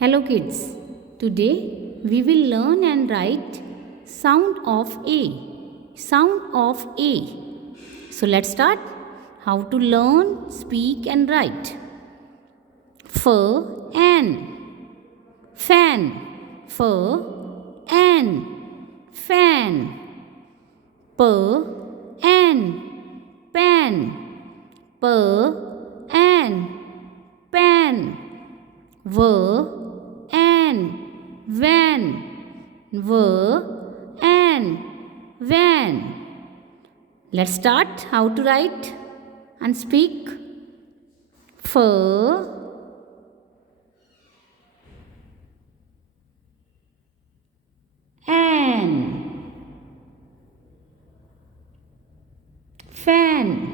Hello kids. Today we will learn and write sound of A. Sound of A. So let's start how to learn, speak and write. Fan. Fan. Fan. Fan. Pan. Pan. Pan. Pan. Van. Van. Let's start how to write and speak. An. Fan.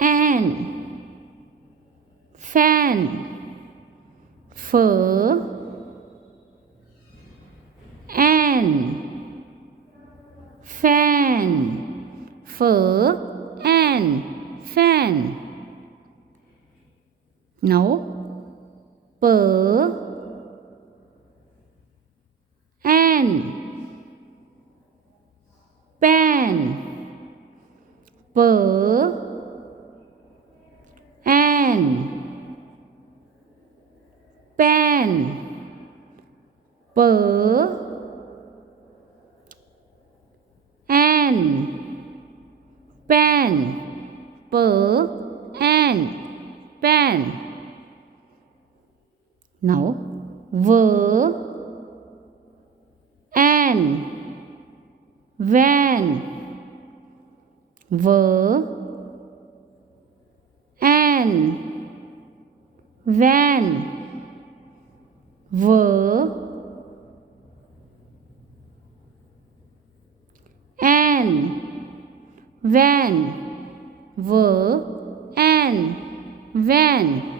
An. Fan. An. Fan. An. Fan. Now an. Pan. An. Pan. An. Pan. An. Pan. Now an. Van. An. Van. An. Van. An. Van.